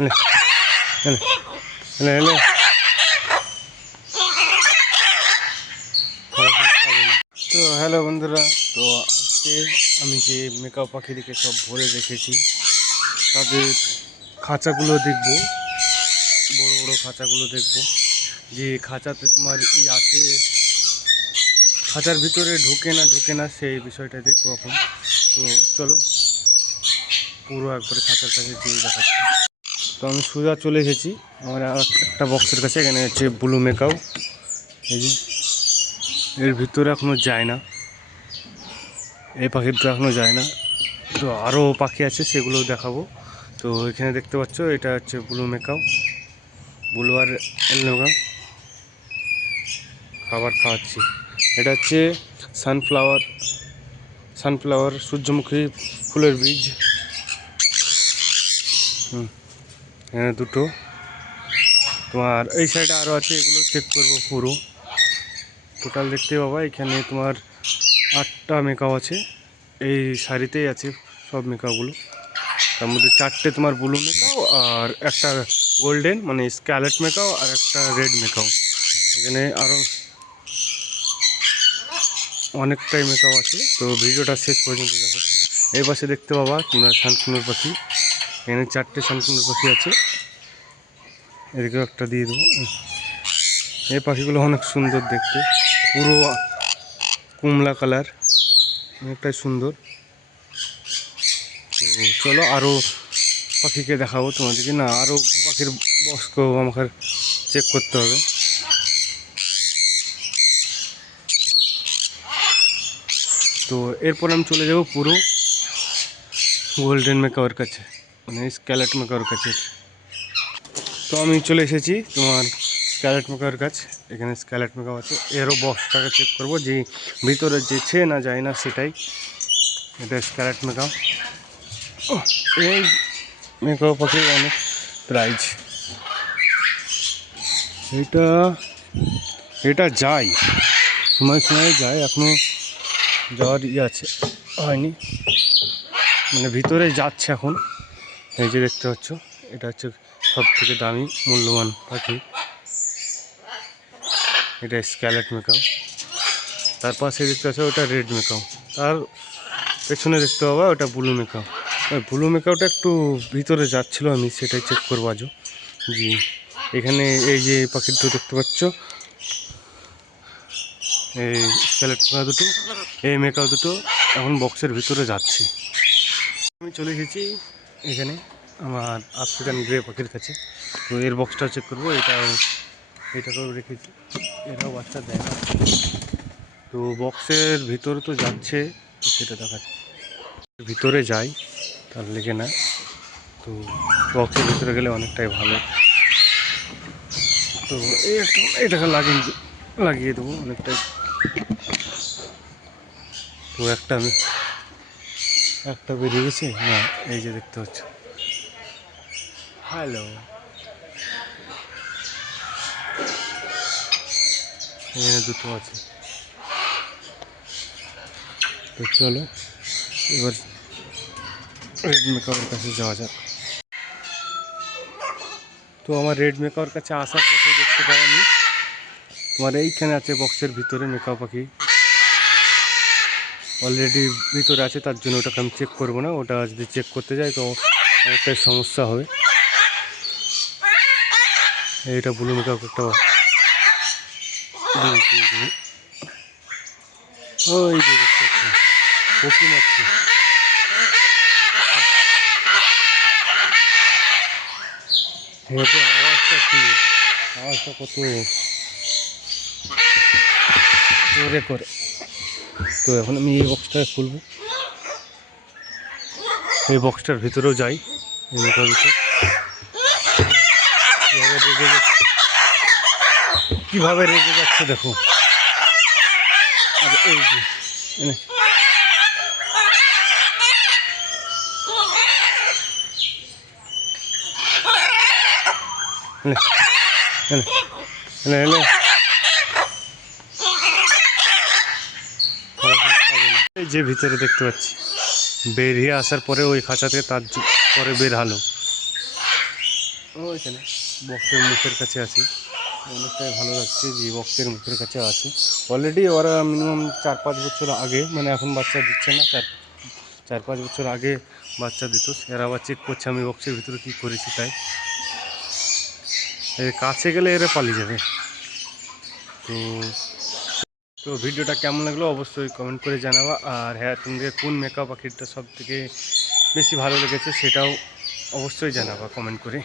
এনে এনে তো হ্যালো বন্ধুরা, তো আজকে আমি যে মেকআপ পাখিদিকে সব ভরে রেখেছি, তাদের খাঁচাগুলো দেখব, বড় বড় খাঁচাগুলো দেখব। যে খাঁচাতে তোমার ই আছে, খাঁচার ভিতরে ঢুকে না ঢুকে না, সেই বিষয়টা দেখব এখন। তো চলো, পুরো একবারে খাঁচার কাছে দিয়ে দেখাচ্ছি। তো আমি সোজা চলে এসেছি। আমার একটা বক্সের কাছে, এখানে হচ্ছে ব্লু মেকআপ এই যে, এর ভিতরে এখনও যায় না। এই পাখিটা এখনও যায় না। তো আরও পাখি আছে, সেগুলো দেখাবো। তো এখানে দেখতে পাচ্ছ, এটা হচ্ছে ব্লু মেকআপ ব্লু আর মেকআপ খাবার খাওয়াচ্ছি। এটা হচ্ছে সানফ্লাওয়ার সানফ্লাওয়ার সূর্যমুখী ফুলের বীজ। হুম। এখানে দুটো। তোমার এই সাইডে আরও আছে, এগুলো চেক করব পুরো। টোটাল দেখতে পাবা, এখানে তোমার আটটা মেকআপ আছে। এই শাড়িতেই আছে সব মেকআপগুলো তার মধ্যে চারটে তোমার ব্লু মেকআপ আর একটা গোল্ডেন মানে স্ক্যালেট মেকআপ আর একটা রেড মেকআপ এখানে আরও অনেকটাই মেকআপ আছে। তো ভিডিওটা শেষ পর্যন্ত দেখো। এই পাশে দেখতে পাবা তোমরা শানকুনোর পাখি। এখানে চারটে শানকুনোর পাখি আছে। এদিকেও একটা দিয়ে দেবো। এই পাখিগুলো অনেক সুন্দর দেখতে। পুরো কমলা কালার, অনেকটাই সুন্দর। তো চলো আরও পাখিকে দেখাবো তোমাদেরকে। না আরও পাখির বস্কও আমাকে চেক করতে হবে। তো এরপর আমি চলে যাব পুরো গোল্ডেন মেকআপের কাছে মানে স্ক্যালেট মেকআপের কাছে। তো আমি চলে এসেছি তোমার স্ক্যালেট মেকআপের কাছে। এখানে স্ক্যালেট মেকআপ আছে। এরও বক্সটাকে চেক করব যে ভিতরে যেছে না যায় না সেটাই। এটা স্ক্যালেট মেকআপ এই মেকআপ পাখির অনেক প্রাইজ এটা এটা যায়। সময় সময় যায়। এখনও যাওয়ার ইয়ে আছে। হয়নি। মানে ভিতরে যাচ্ছে এখন। এই যে দেখতে পাচ্ছ, এটা হচ্ছে সব থেকে দামি মূল্যবান পাখি। এটা স্ক্যালেট মেকআপ তার পাশে দেখতে পাচ্ছ ওটা রেড মেকআপ তার পেছনে দেখতে পাবা ওটা ব্লু মেকআপ ওই ব্লু মেকআপটা একটু ভিতরে যাচ্ছিল, আমি সেটাই চেক করব আজও। জি, এখানে এই যে পাখিটা দেখতে পাচ্ছ। এই স্ক্যালেট মেকআপ দুটো, এই মেকআপ দুটো এখন বক্সের ভিতরে যাচ্ছে। আমি চলে এসেছি এখানে। আমার আফ্রিকান গ্রে পাখির কাছে। তো এর বক্সটা চেক করব এটা এটাকেও রেখেছি। এটাও বাচ্চা দেয় না। তো বক্সের ভিতরে তো যাচ্ছে সেটা দেখাচ্ছে ভিতরে যাই, তার লেগে না। তো বক্সের ভিতরে গেলে অনেকটাই ভালো। তো এই একটা, এটাকে লাগিয়ে লাগিয়ে দেবো অনেকটাই। তো একটা আমি একটা বেরিয়ে গেছে? না, এই যে দেখতে পাচ্ছ। হ্যালো এখানে দুটো আছে তো চলো এবার রেড মেকআপের কাছে যাওয়া যাক তো আমার রেড মেকআপের কাছে আসার পথে দেখতে পাই আমি তোমার এইখানে আছে বক্সের ভিতরে মেকআপ পাখি অলরেডি ভিতরে আছে তার জন্য ওটাকে আমি চেক করব না ওটা যদি চেক করতে যাই তো অনেকটাই সমস্যা হবে এইটা ব্লু মেকআপ একটা ওই মারছে। আওয়াজটা শুনি, আওয়াজটা কত জোরে করে। তো এখন আমি এই বক্সটা খুলবো। এই বক্সটার ভিতরেও যাই, এই ভিতরে রেগে যাচ্ছে কীভাবে রেগে যাচ্ছে দেখো? আর এই যে যে ভিতরে দেখতে পাচ্ছি। বেরিয়ে আসার পরে ওই খাঁচাতে তার পরে বের হলো। ওইখানে বক্সের মুখের কাছে আছি। অনেকটাই ভালো লাগছে যে বক্সের মুখের কাছে আছে। অলরেডি ওরা মিনিমাম চার পাঁচ বছর আগে মানে এখন বাচ্চা দিচ্ছে না, চার চার পাঁচ বছর আগে বাচ্চা দিত। এরা আবার চেক করছে আমি বক্সের ভিতরে কী করেছি তাই। কাছে গেলে এরা পালিয়ে যাবে। তো তো ভিডিওটা কেমন লাগল অবশ্যই কমেন্ট করে জানাবা। আর হ্যাঁ তোমাদের কোন মেকআপ পাখিটা সব থেকে বেশি ভালো লেগেছে সেটাও অবশ্যই জানাবা কমেন্ট করে।